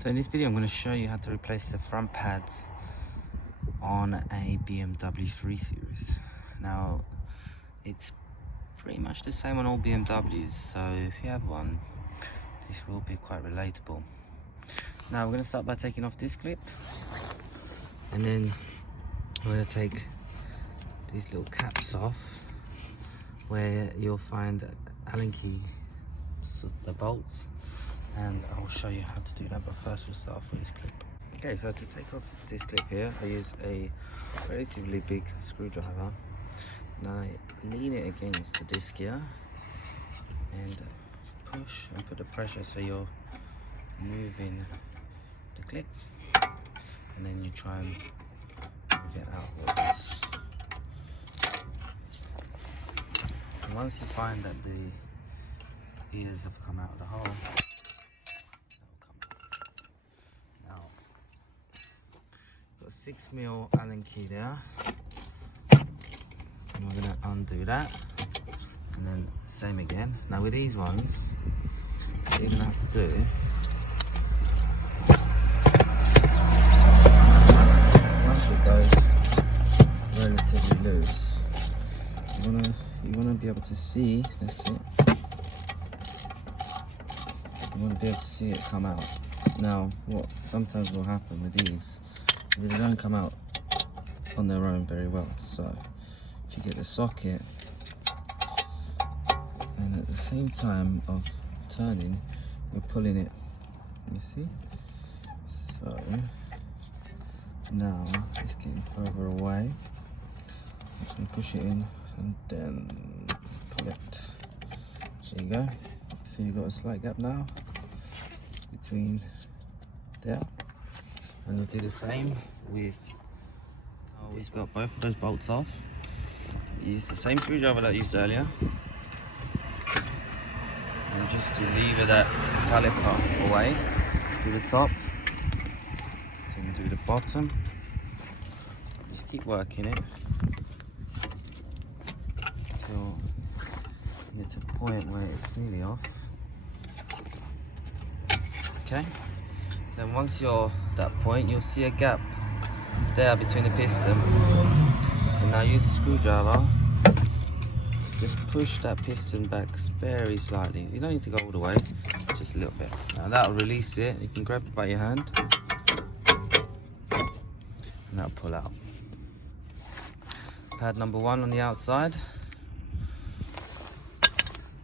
So in this video I'm going to show you how to replace the front pads on a BMW 3 Series. Now it's pretty much the same on all BMWs, so if you have one, this will be quite relatable. Now we're going to start by taking off this clip, and then we're going to take these little caps off where you'll find Allen key, the bolts, and I'll show you how to do that, but first we'll start off with this clip. Okay, so to take off this clip here, I use a relatively big screwdriver. Now I lean it against the disc here and push and put the pressure so you're moving the clip, and then you try and move it outwards. And once you find that the ears have come out of the hole, now got a 6mm Allen key there, and we're going to undo that, and then same again. Now with these ones, what you're going to have to do, once it goes relatively loose, you want to be able to see, that's it, you want to be able to see it come out. Now what sometimes will happen with these, they don't come out on their own very well, so if you get the socket and at the same time of turning you're pulling it, you see, so now it's getting further away. Just going to push it in and then pull it. There you go. So you've got a slight gap now between there, and we'll do the same with, we've got both of those bolts off. Use the same screwdriver that I used earlier, and just to lever that caliper away, do the top, then do the bottom. Just keep working it until you get to a point where it's nearly off. Okay, then once you're at that point, you'll see a gap there between the piston, and now use the screwdriver, just push that piston back very slightly. You don't need to go all the way, just a little bit. Now that'll release it. You can grab it by your hand and that'll pull out. Pad number 1 on the outside.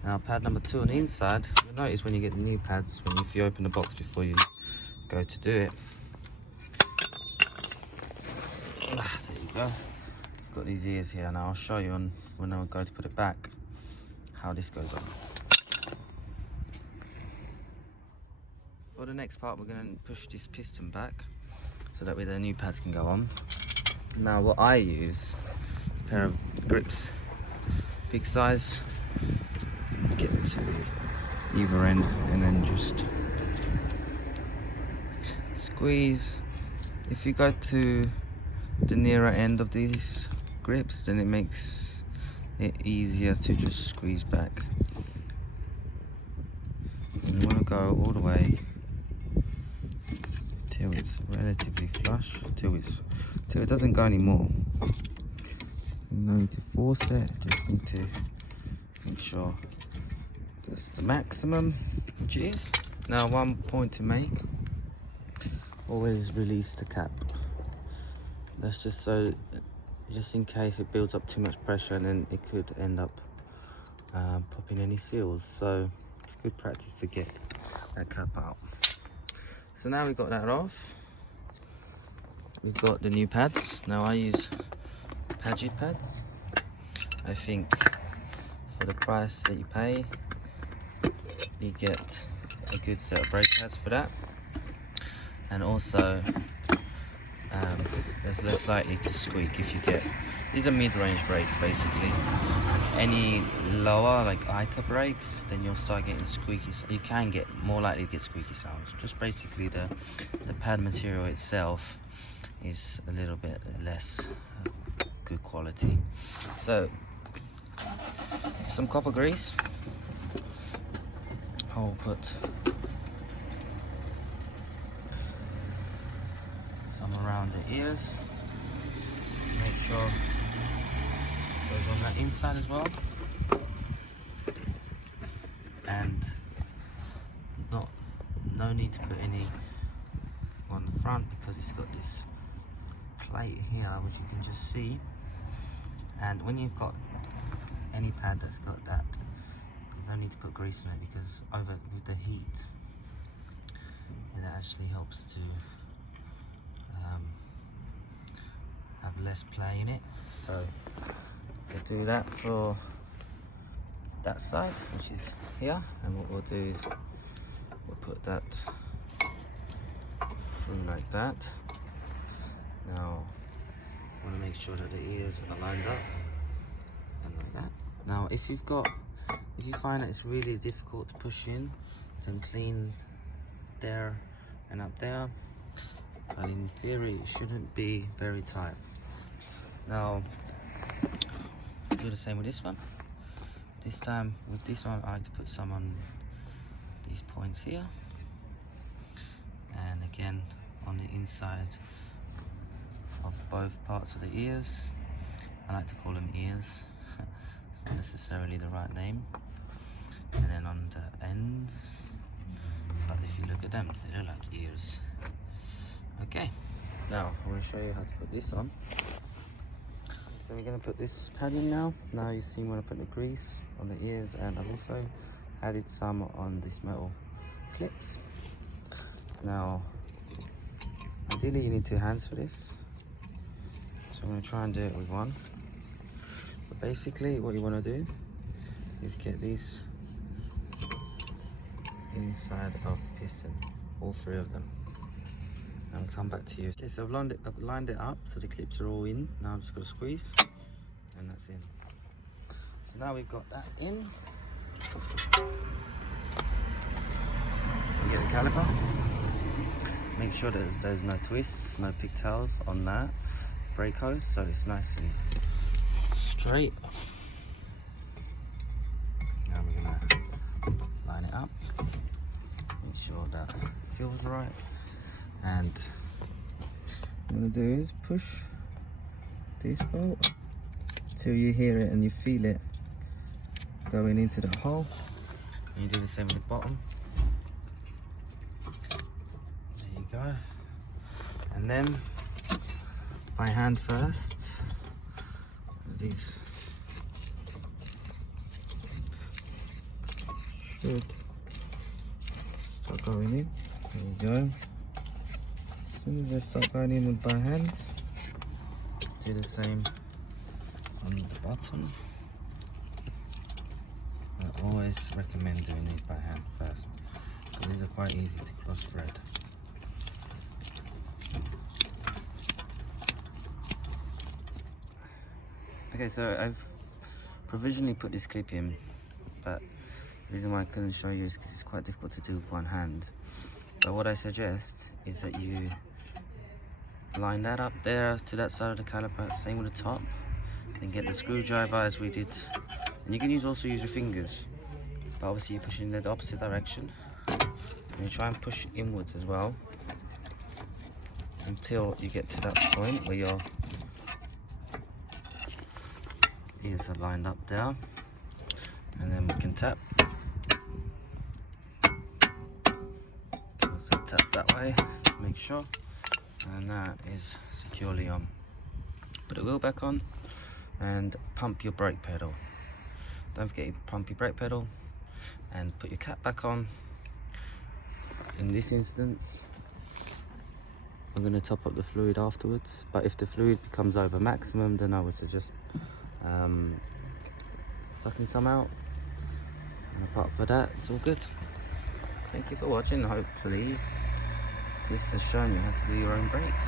Now pad number 2 on the inside. You'll notice when you get the new pads, if you open the box before you go to do it. There you go. Got these ears here. Now I'll show you when I go to put it back how this goes on. For the next part, we're going to push this piston back so that way the new pads can go on. Now what I use, a pair of grips, big size, get to either end and then just squeeze. If you go to the nearer end of these grips, then it makes it easier to just squeeze back. And you want to go all the way till it's relatively flush, till it doesn't go anymore. You don't need to force it, just need to make sure that's the maximum, which is. Now one point to make, always release the cap. That's just in case it builds up too much pressure and then it could end up popping any seals. So it's good practice to get that cap out. So now we've got that off, we've got the new pads. Now I use Pagid pads. I think for the price that you pay, you get a good set of brake pads for that, and also there's less likely to squeak if you get, these are mid-range brakes basically. Any lower, like Ica brakes, then you'll start getting squeaky. You can get more likely to get squeaky sounds. Just basically the pad material itself is a little bit less good quality. So some copper grease, I'll put the ears. Make sure it goes on that inside as well. And no need to put any on the front because it's got this plate here which you can just see. And when you've got any pad that's got that, there's no need to put grease on it because with the heat it actually helps to have less play in it. So we'll do that for that side, which is here, and what we'll do is we'll put that through like that. Now I want to make sure that the ears are lined up and like that. Now if you find that it's really difficult to push in, then clean there and up there, but in theory it shouldn't be very tight. Now do the same with this one. This time with this one I had to put some on these points here, and again on the inside of both parts of the ears. I like to call them ears, it's not necessarily the right name. And then on the ends, but if you look at them, they look like ears. Okay, now I'm going to show you how to put this on. So we're going to put this pad in now. Now you see when I put the grease on the ears, and I've also added some on this metal clips. Now ideally you need 2 hands for this, so I'm going to try and do it with one. But basically what you want to do is get these inside of the piston, all 3 of them. And I'll come back to you. Okay, so I've lined it up so the clips are all in. Now I'm just going to squeeze and that's in. So now we've got that in. You get the caliper. Make sure that there's no twists, no pigtails on that brake hose, so it's nice and straight. Now we're gonna line it up, make sure that feels right, and what I'm gonna do is push this bolt till you hear it and you feel it going into the hole, and you do the same with the bottom. There you go. And then by hand first, these should start going in. There you go. As soon as they start going in with by hand, do the same on the bottom. I always recommend doing these by hand first, because these are quite easy to cross thread. Okay, so I've provisionally put this clip in, but the reason why I couldn't show you is because it's quite difficult to do with one hand. But what I suggest is that you line that up there to that side of the caliper, same with the top, and get the screwdriver as we did. And you can also use your fingers, but obviously you're pushing in the opposite direction. And you try and push inwards as well until you get to that point where your ears are lined up there, and then we can tap. Also tap that way to make sure, and that is securely on. Put the wheel back on and pump your brake pedal. Don't forget to pump your brake pedal and put your cap back on. In this instance, I'm going to top up the fluid afterwards, but if the fluid becomes over maximum, then I would suggest sucking some out, and apart from that, it's all good. Thank you for watching. Hopefully this has shown you how to do your own brakes.